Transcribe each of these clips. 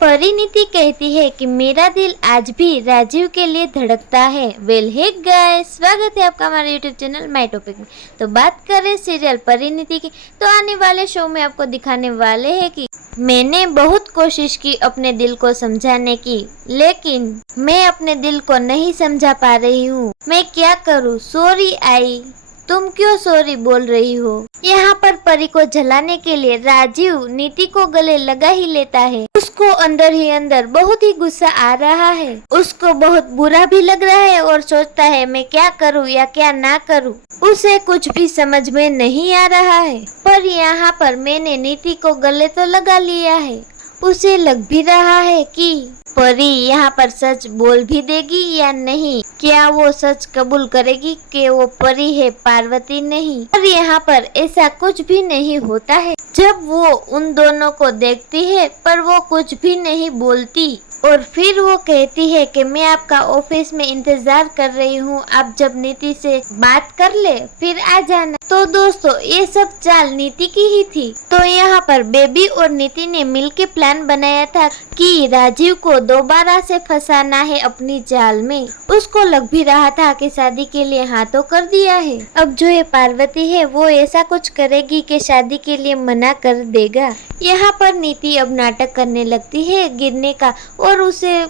परिणीति कहती है कि मेरा दिल आज भी राजीव के लिए धड़कता है। वेल हे गाइस, स्वागत है आपका हमारे यूट्यूब चैनल माय टॉपिक में। तो बात करें सीरियल परिणीति की, तो आने वाले शो में आपको दिखाने वाले हैं कि मैंने बहुत कोशिश की अपने दिल को समझाने की, लेकिन मैं अपने दिल को नहीं समझा पा रही हूँ। मैं क्या करूँ? सॉरी आई, तुम क्यों सॉरी बोल रही हो? यहाँ पर परी को जलाने के लिए राजीव नीति को गले लगा ही लेता है। उसको अंदर ही अंदर बहुत ही गुस्सा आ रहा है, उसको बहुत बुरा भी लग रहा है और सोचता है मैं क्या करूँ या क्या ना करूँ। उसे कुछ भी समझ में नहीं आ रहा है। पर यहाँ पर मैंने नीति को गले तो लगा लिया है, उसे लग भी रहा है कि परी यहाँ पर सच बोल भी देगी या नहीं। क्या वो सच कबूल करेगी कि वो परी है, पार्वती नहीं? पर यहाँ पर ऐसा कुछ भी नहीं होता है। जब वो उन दोनों को देखती है पर वो कुछ भी नहीं बोलती और फिर वो कहती है कि मैं आपका ऑफिस में इंतजार कर रही हूँ, आप जब नीति से बात कर ले फिर आ जाना। तो दोस्तों, ये सब चाल नीति की ही थी। तो यहाँ पर बेबी और नीति ने मिलकर प्लान बनाया था कि राजीव को दोबारा से फंसाना है अपनी जाल में। उसको लग भी रहा था कि शादी के लिए हाँ तो कर दिया है, अब जो ये पार्वती है वो ऐसा कुछ करेगी कि शादी के लिए मना कर देगा। यहाँ पर नीति अब नाटक करने लगती है गिरने का और उसे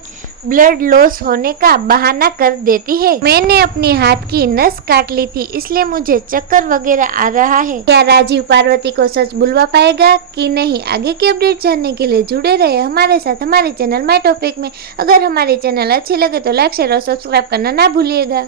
ब्लड लॉस होने का बहाना कर देती है। मैंने अपनी हाथ की नस काट ली थी, इसलिए मुझे चक्कर वगैरह आ रहा है। क्या राजीव पार्वती को सच बुलवा पाएगा कि नहीं? आगे की अपडेट जानने के लिए जुड़े रहे हमारे साथ हमारे चैनल माय टॉपिक में। अगर हमारे चैनल अच्छे लगे तो लाइक शेयर और सब्सक्राइब करना ना भूलिएगा।